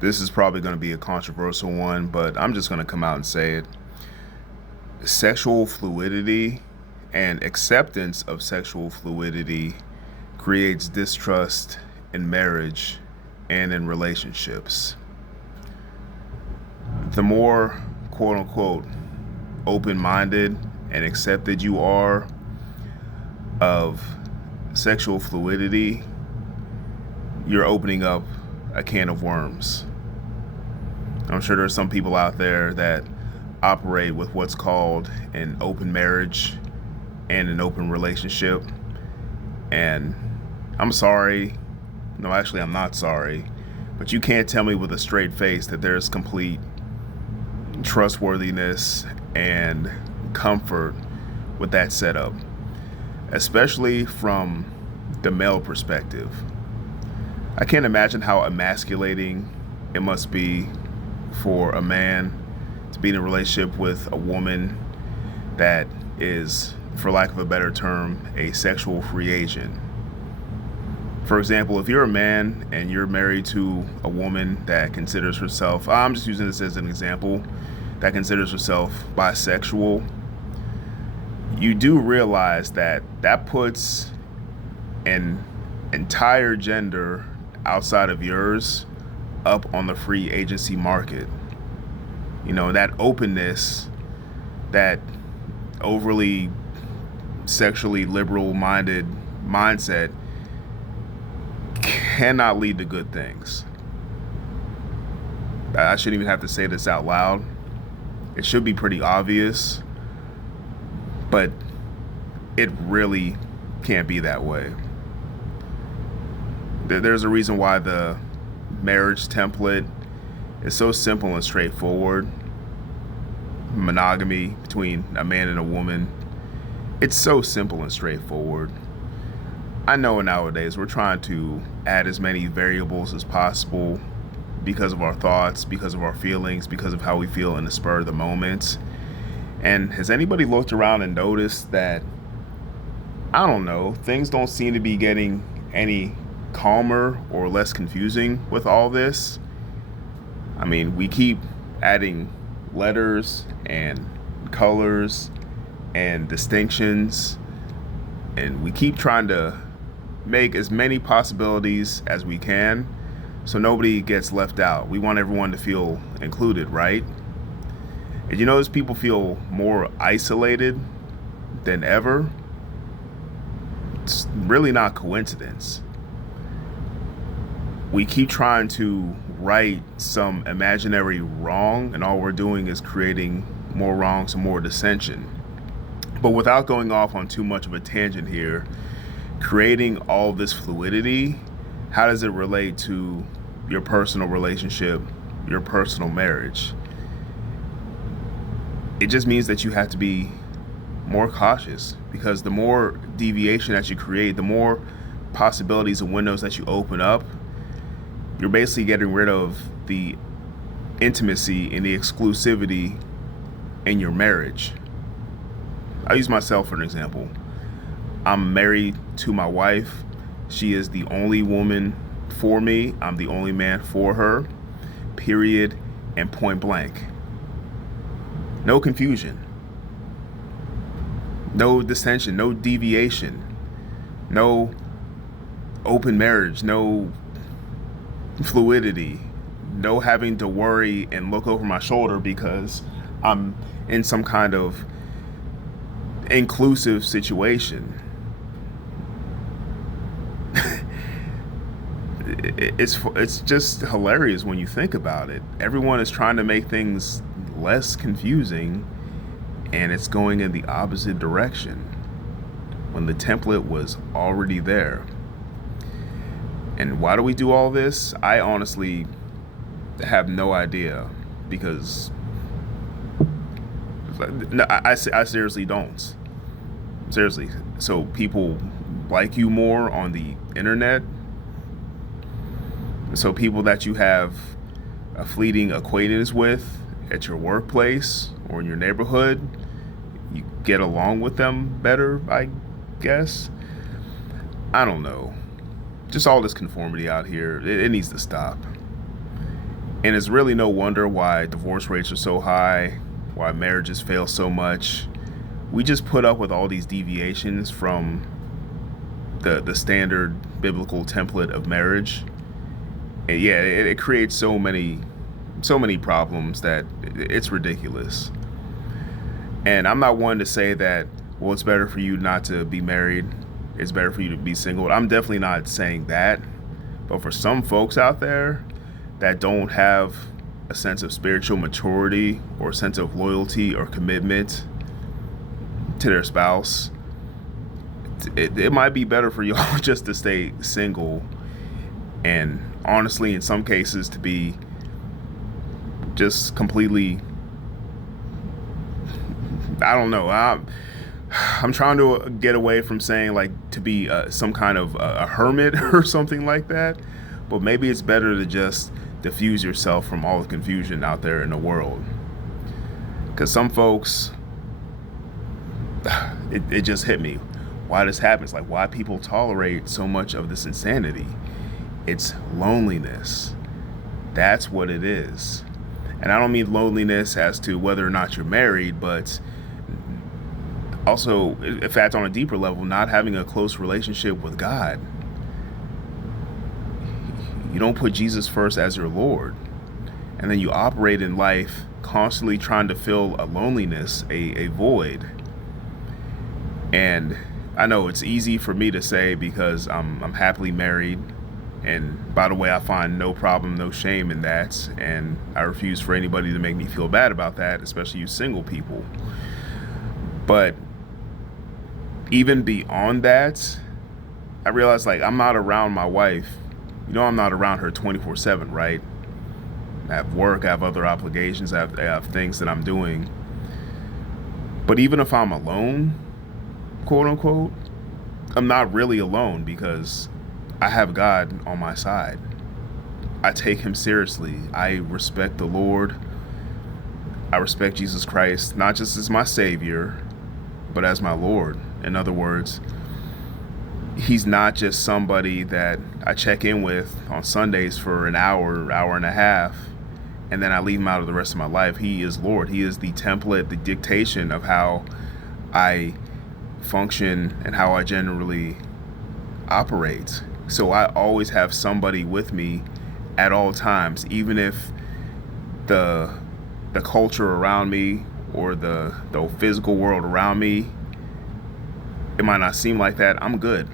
This is probably going to be a controversial one, but I'm just going to come out and say it. Sexual fluidity and acceptance of sexual fluidity creates distrust in marriage and in relationships. The more quote unquote open minded and accepted you are of sexual fluidity, you're opening up a can of worms. I'm sure there's some people out there that operate with what's called an open marriage and an open relationship. And I'm sorry. No, actually, I'm not sorry. But you can't tell me with a straight face that there's complete trustworthiness and comfort with that setup, especially from the male perspective. I can't imagine how emasculating it must be for a man to be in a relationship with a woman that is, for lack of a better term, a sexual free agent. For example, if you're a man and you're married to a woman that considers herself, I'm just using this as an example, that considers herself bisexual, you do realize that that puts an entire gender outside of yours up on the free agency market. You know, that openness, that overly sexually liberal minded mindset cannot lead to good things. I shouldn't even have to say this out loud. It should be pretty obvious, but it really can't be that way. There's a reason why the marriage template is so simple and straightforward. Monogamy between a man and a woman. It's so simple and straightforward. I know nowadays we're trying to add as many variables as possible because of our thoughts, because of our feelings, because of how we feel in the spur of the moment. And has anybody looked around and noticed that, I don't know, things don't seem to be getting any calmer or less confusing with all this? I mean, we keep adding letters and colors and distinctions, and we keep trying to make as many possibilities as we can so nobody gets left out. We want everyone to feel included, right? And you notice people feel more isolated than ever. It's really not coincidence. We keep trying to right some imaginary wrong, and all we're doing is creating more wrongs and more dissension. But without going off on too much of a tangent here, creating all this fluidity, how does it relate to your personal relationship, your personal marriage? It just means that you have to be more cautious, because the more deviation that you create, the more possibilities and windows that you open up, you're basically getting rid of the intimacy and the exclusivity in your marriage. I'll use myself for an example. I'm married to my wife. She is the only woman for me. I'm the only man for her. Period and point blank. No confusion. No dissension. No deviation. No open marriage. No fluidity. No having to worry and look over my shoulder because I'm in some kind of inclusive situation. It's just hilarious when you think about it. Everyone is trying to make things less confusing, and it's going in the opposite direction when the template was already there. And why do we do all this? I honestly have no idea, because no, I seriously don't. Seriously. So people like you more on the internet. So people that you have a fleeting acquaintance with at your workplace or in your neighborhood, you get along with them better, I guess. I don't know. Just all this conformity out here, it needs to stop. And it's really no wonder why divorce rates are so high, why marriages fail so much. We just put up with all these deviations from the standard biblical template of marriage. And yeah, it creates so many problems that it's ridiculous. And I'm not one to say that, well, it's better for you not to be married, it's better for you to be single. I'm definitely not saying that. But for some folks out there that don't have a sense of spiritual maturity or a sense of loyalty or commitment to their spouse, it might be better for y'all just to stay single, and honestly, in some cases, to be just completely, I don't know. I'm trying to get away from saying like to be some kind of a hermit or something like that, but maybe it's better to just diffuse yourself from all the confusion out there in the world. Because some folks, it just hit me why this happens, like why people tolerate so much of this insanity. It's loneliness. That's what it is. And I don't mean loneliness as to whether or not you're married, but also, in fact, on a deeper level, not having a close relationship with God. You don't put Jesus first as your Lord. And then you operate in life constantly trying to fill a loneliness, a void. And I know it's easy for me to say because I'm happily married. And by the way, I find no problem, no shame in that. And I refuse for anybody to make me feel bad about that, especially you single people. But even beyond that, I realized like I'm not around my wife. I'm not around her 24/7, right? I have work, I have other obligations, I have things that I'm doing. But even if I'm alone, quote unquote, I'm not really alone because I have God on my side. I take him seriously. I respect the Lord. I respect Jesus Christ, not just as my Savior, but as my Lord. In other words, he's not just somebody that I check in with on Sundays for an hour, hour and a half, and then I leave him out of the rest of my life. He is Lord. He is the template, the dictation of how I function and how I generally operate. So I always have somebody with me at all times, even if the culture around me or the physical world around me, it might not seem like that. I'm good.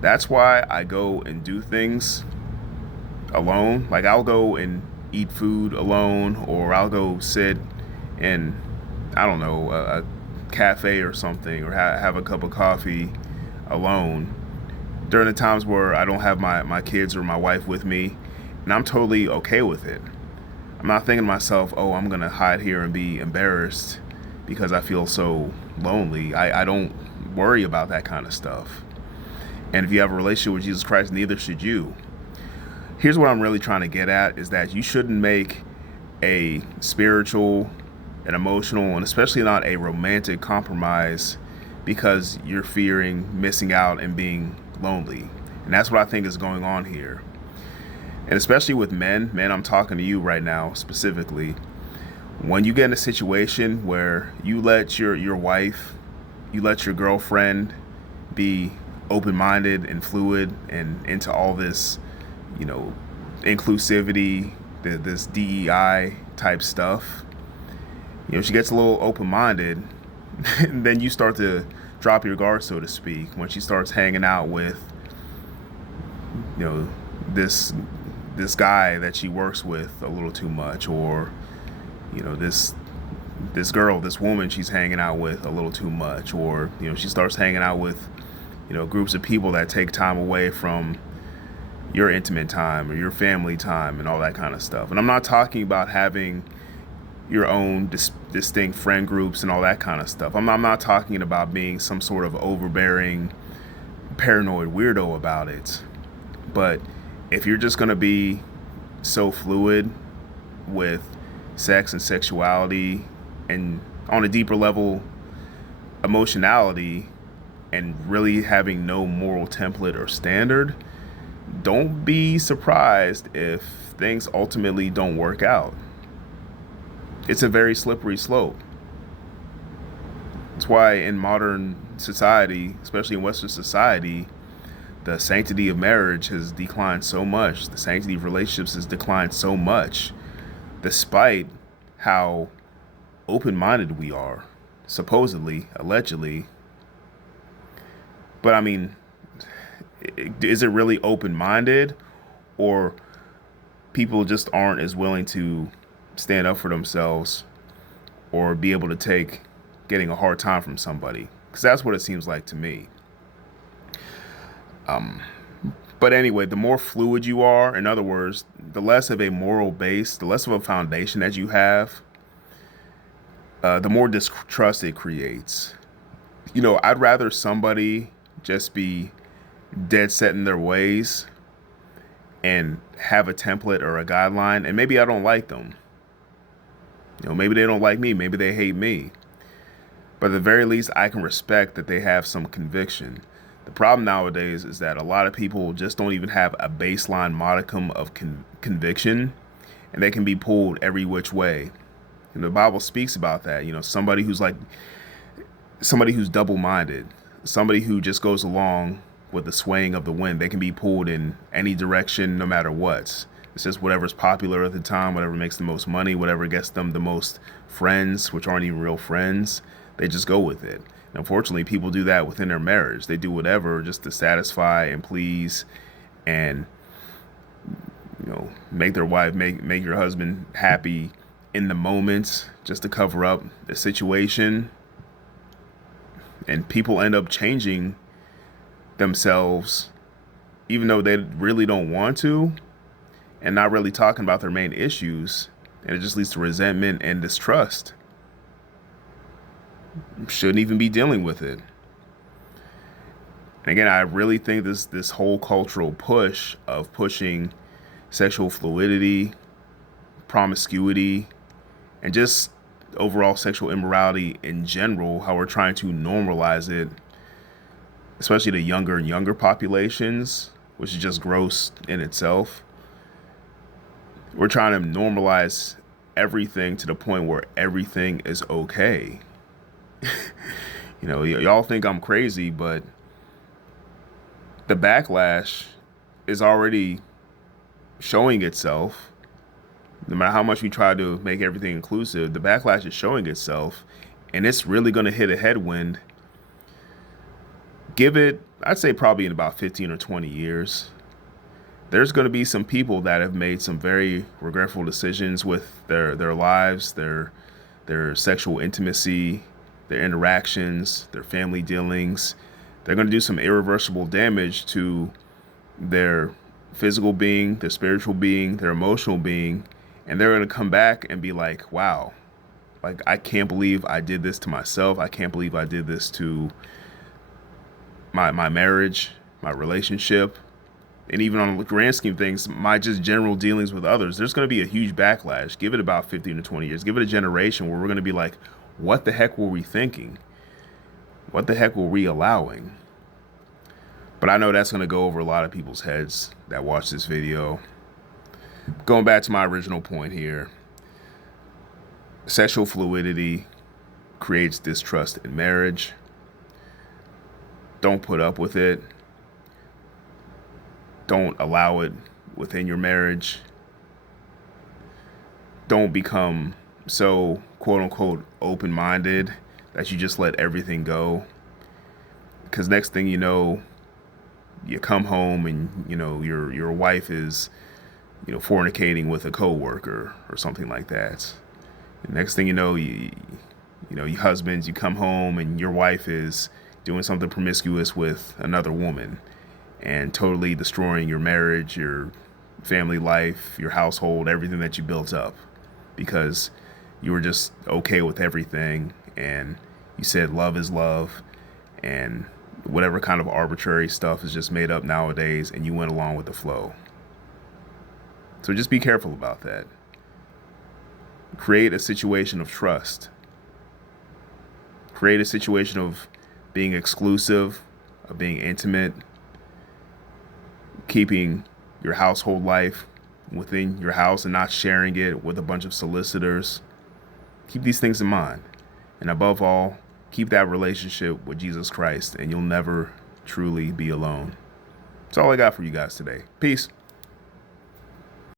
That's why I go and do things alone. Like I'll go and eat food alone, or I'll go sit in, I don't know, a cafe or something, or have a cup of coffee alone during the times where I don't have my kids or my wife with me, and I'm totally okay with it. I'm not thinking to myself, oh, I'm gonna hide here and be embarrassed because I feel so lonely. I don't worry about that kind of stuff. And if you have a relationship with Jesus Christ, neither should you. Here's what I'm really trying to get at is that you shouldn't make a spiritual, an emotional, and especially not a romantic compromise because you're fearing missing out and being lonely. And that's what I think is going on here. And especially with men, I'm talking to you right now specifically. When you get in a situation where you let your wife, you let your girlfriend be open-minded and fluid and into all this, inclusivity, this DEI type stuff, she gets a little open-minded, and then you start to drop your guard, so to speak, when she starts hanging out with, this guy that she works with a little too much, or, this girl, this woman she's hanging out with a little too much, or, she starts hanging out with, groups of people that take time away from your intimate time or your family time and all that kind of stuff. And I'm not talking about having your own distinct friend groups and all that kind of stuff. I'm not talking about being some sort of overbearing, paranoid weirdo about it. But if you're just going to be so fluid with sex and sexuality and on a deeper level, emotionality, and really having no moral template or standard, don't be surprised if things ultimately don't work out. It's a very slippery slope. That's why in modern society, especially in Western society, the sanctity of marriage has declined so much. The sanctity of relationships has declined so much, despite how open-minded we are, supposedly, allegedly. But I mean, is it really open-minded, or people just aren't as willing to stand up for themselves or be able to take getting a hard time from somebody? Because that's what it seems like to me. But anyway, the more fluid you are, in other words, the less of a moral base, the less of a foundation that you have, the more distrust it creates. I'd rather somebody just be dead set in their ways and have a template or a guideline, and maybe I don't like them. Maybe they don't like me, maybe they hate me. But at the very least, I can respect that they have some conviction. The problem nowadays is that a lot of people just don't even have a baseline modicum of conviction, and they can be pulled every which way. And the Bible speaks about that. Somebody who's double-minded, somebody who just goes along with the swaying of the wind. They can be pulled in any direction, no matter what. It's just whatever's popular at the time, whatever makes the most money, whatever gets them the most friends, which aren't even real friends. They just go with it. And unfortunately, people do that within their marriage. They do whatever just to satisfy and please and, make their wife, make your husband happy in the moment just to cover up the situation. And people end up changing themselves, even though they really don't want to, and not really talking about their main issues. And it just leads to resentment and distrust. Shouldn't even be dealing with it. And again, I really think this whole cultural push of pushing sexual fluidity, promiscuity, and just overall sexual immorality in general, how we're trying to normalize it, especially the younger and younger populations, which is just gross in itself. We're trying to normalize everything to the point where everything is okay. Y'all think I'm crazy, but the backlash is already showing itself. No matter how much we try to make everything inclusive, the backlash is showing itself, and it's really going to hit a headwind. Give it, I'd say probably in about 15 or 20 years. There's going to be some people that have made some very regretful decisions with their lives, their sexual intimacy, their interactions, their family dealings. They're going to do some irreversible damage to their physical being, their spiritual being, their emotional being, and they're going to come back and be like, wow, like, I can't believe I did this to myself. I can't believe I did this to my marriage, my relationship, and even on the grand scheme of things, my just general dealings with others. There's going to be a huge backlash. Give it about 15 to 20 years. Give it a generation where we're going to be like, what the heck were we thinking? What the heck were we allowing? But I know that's going to go over a lot of people's heads that watch this video. Going back to my original point here, sexual fluidity creates distrust in marriage. Don't put up with it. Don't allow it within your marriage. Don't become so quote unquote open-minded that you just let everything go. Because next thing you know, you come home and your wife is fornicating with a coworker or something like that. And next thing you know, you husbands, you come home and your wife is doing something promiscuous with another woman and totally destroying your marriage, your family life, your household, everything that you built up because you were just okay with everything and you said love is love and whatever kind of arbitrary stuff is just made up nowadays and you went along with the flow. So just be careful about that. Create a situation of trust. Create a situation of being exclusive, of being intimate. keeping your household life within your house and not sharing it with a bunch of solicitors. Keep these things in mind. And above all, keep that relationship with Jesus Christ, and you'll never truly be alone. That's all I got for you guys today. Peace.